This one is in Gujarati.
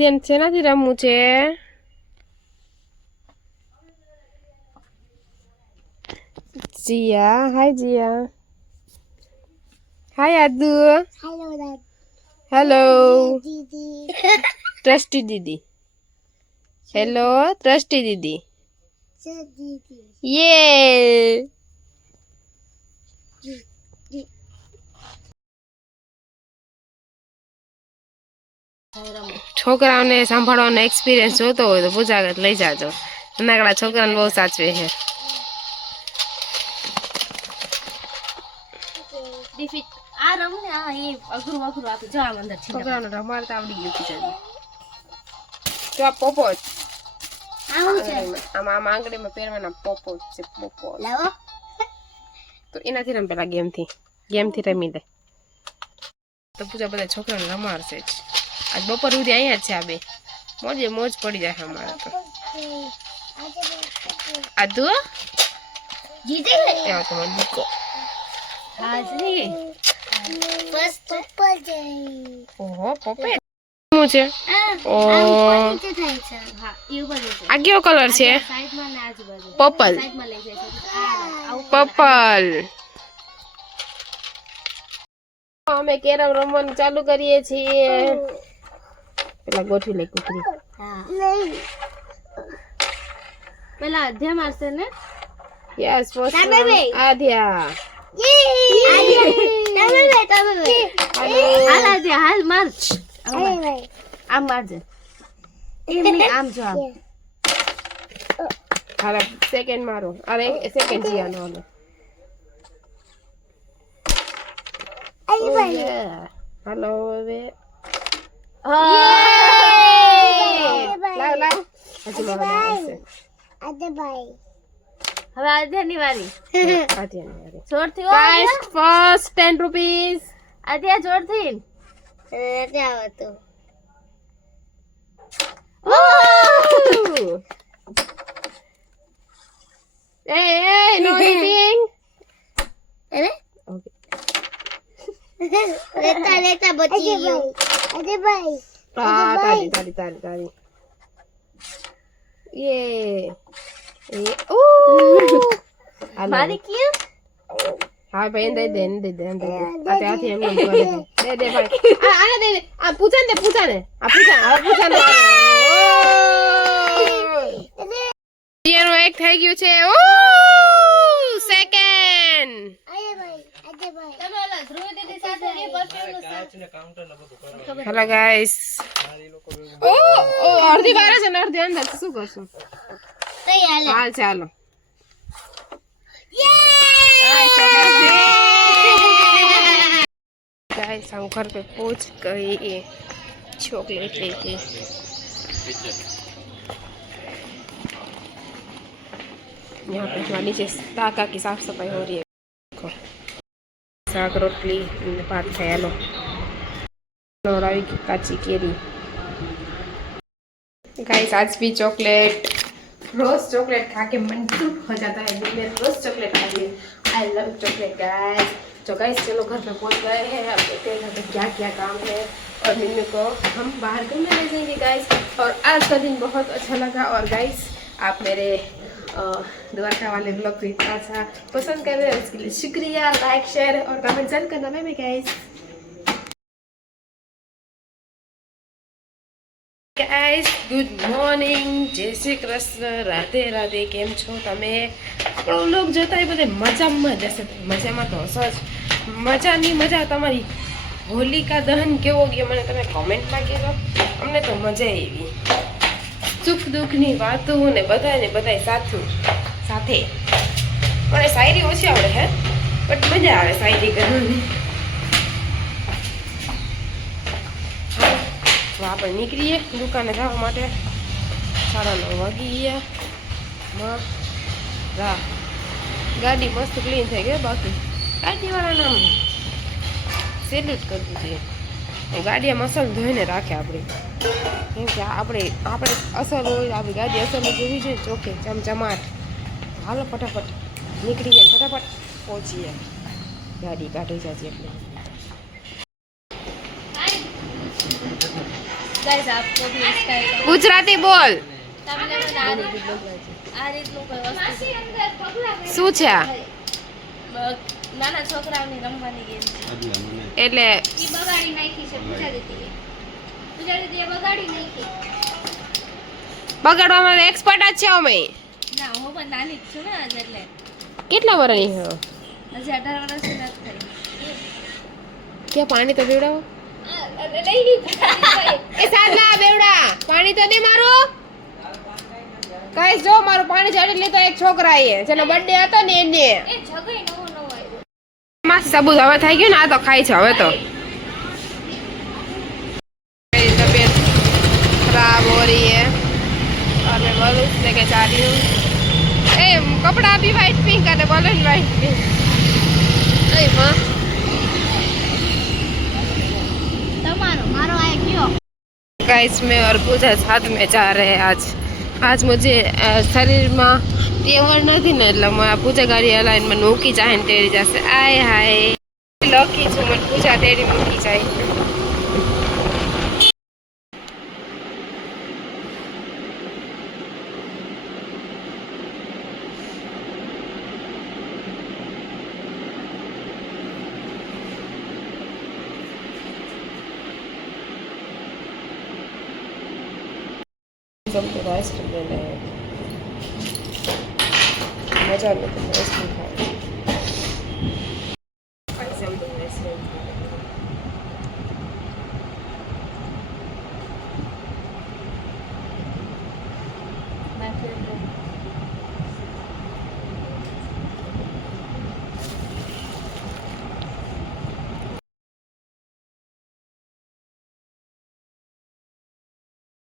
ધ્યાન શેનાથી રમવું છે? જીયા, હાય જીયા. હાય આદુ. હેલો ટ્રસ્ટી દીદી. હેલો ટ્રસ્ટી દીદી. યે છોકરાઓને સાંભળવાનો એક્સપિરિયન્સ જોતો હોય તો પૂજા લઈ જાજો. નાનકડા છોકરાને બહુ સાચવે છે. આ રમવું ને આ એ અઘરું આપી જો આ અંદર છે. છોકરાઓને રમાડતા આવડી ગયું છે. જો આ પોપો આમાં આંગળીમાં પહેરવાના પોપો છે. પોપો લાવો તો એનાથી રમ પેલા ગેમથી રમી લે તો પૂજા બધા છોકરાને રમાડશે જ. આજ બપોર સુધી અહીંયા જ છે. આ બે મોજ પડી જાય અમારે તો. આદુ જીતે એવા તમારો દીકો. હાજી ફર્સ્ટ પપ્પા જય. ઓહો પપ્પે શું છે? ઓ નીચે થાય છે. હા એ ઉપર છે. આ કયો કલર છે? સાઈડમાં ને આજુબાજુ પર્પલ. સાઈડમાં લઈ જાય છે. પર્પલ. અમે કેરમ રમવાનું ચાલુ કરીએ છીએ. પેલા ગોઠવી લે કુકરી. હા પેલા અધ્યા મારશે ને. યસ ફર્સ્ટ આધ્યા. હાલ અધ્યા હાલ માર. આમ મારજે. એમ નહીં આમ જો આમ. હાલો સેકન્ડ મારો. અરે સેકન્ડ જીયાનો હાલો. હાલો હવે. લાવ હજી મારો આવશે. હવે અધ્યાની વારી. આધ્યાની વારી. જોરથી ફર્સ્ટ 10 રૂપીસ. અધ્યા જોરથી. ત્યાં હતો. Hey, no eating. લેતા બચી ગયો. અરે ભાઈ તારી. યે. મારી ક્યાં? હા ભાઈ દે દે. આ ત્યાંથી એમ કરે. દે ભાઈ. આ દે. આ પૂછાને. આ પૂછાને. એનો એક થઈ ગયું છે. ઓ સેકન્ડ. તમે ઓલા ધ્રુવ દીદી સાથે એ પરફ્યુમ હેલો ગાઈસ. ઓ અડધી બાર છે ને અડધી અંદર શું કરશું? હાલ ચાલો. गाइस हम घर पे पहुंच गए. चॉकलेट लेके यहाँ पे हमारे नीचे ताका की साफ सफाई हो रही है. देखो साग रोटली भात खाया लो. नौरावी की काची केरी. गाइस आज भी चॉकलेट रोज चॉकलेट खा के मन टूट हो जाता है. दिन में रोज चॉकलेट खा रही है. I love chocolate guys. तो गाइस चलो घर पे पहुंच गए हैं. अब देखते हैं घर पे क्या क्या काम है और मम्मी को हम बाहर घूमने ले जाएंगे गाइस. और आज का दिन बहुत अच्छा लगा. और गाइस आप मेरे द्वारका वाले ब्लॉग को इतना अच्छा पसंद कर रहे हैं उसके लिए शुक्रिया. लाइक शेयर और कमेंट जरूर करना. Bye guys. Guys good morning. जय श्री कृष्ण. राधे राधे. केम छो तमे? આપણો લોક જોતા એ બધે મજામાં જશે. મજામાં તો હશો જ. મજાની મજા તમારી હોલિકા દહન કેવો ગયો મને તમે કોમેન્ટમાં કહેજો. અમને તો મજા આવી. સુખ દુઃખની વાતો ને બધાય સાથે. મને શાયરી ઓછી આવડે હે બટ મજા આવે શાયરી કરવાની. તો આપણે નીકળીએ દુકાને જવા માટે. 9:30 વાગી ગયા. ગાડી મસ્ત ક્લીન થઈ ગઈ. બાકી ગાડીવાળા નામ સેલ્યુટ કરવું જોઈએ. ગાડી મસલ ધોઈને રાખે આપણી. કેમ કે આપણે અસલ હોય આપણી ગાડી અસલ જોવી જોઈએ. ચોખ્ખે ચમચમાટ. હાલો ફટાફટ નીકળીએ ફટાફટ પહોંચીએ. ગાડી કાઢી જાય આપણે. ગાઈસ આપકો ભી इसका एक ગુજરાતી બોલ તમને મને આ રીતનું કોઈ વસ્તુ શું છે આ? નાના છોકરાઓની રમવાની ગેમ છે એટલે ઈ બગાડી નાખી છે પૂજા દીદી બગાડી નાખી બગાડવામાં એક્સપર્ટ જ છે અમે. ના હું પણ નાની જ છું ને એટલે કેટલા વર્ષની છો? હજી 18 વર્ષની નથી થઈ કે પાણી તો પીવડાવો. એ સાદલા બેવડા પાણી તો દે મારું. ગાઈસ જો મારું પાણી ચાડી લીધો એક છોકરાએ જેનો બર્થડે હતો ને એને. એ જગઈ નવો આવ્યો માસી સાબુ હવે થઈ ગયું ને આ તો ખાય છે હવે તો. मेरी तबीयत खराब हो रही है और मैं बलून लेके जा रही हूँ. ए कपड़ा भी वाइट पिंक और बलून वाइट पिंक. अरे माँ તમારો મારો આ કયો गाइस मैं और पूजा साथ में जा रहे हैं आज मुझे शरीर में टेवड़ नहीं ने એટલે मैं पूजा गाड़ी हलाઈને મને મૂકી જાય ને તેડી જશે. આય હાય લકી છું મને પૂજા તેડી મૂકી જાય. सबको आइसक्रीम लेना है. मजा नहीं तो आइसक्रीम खाए.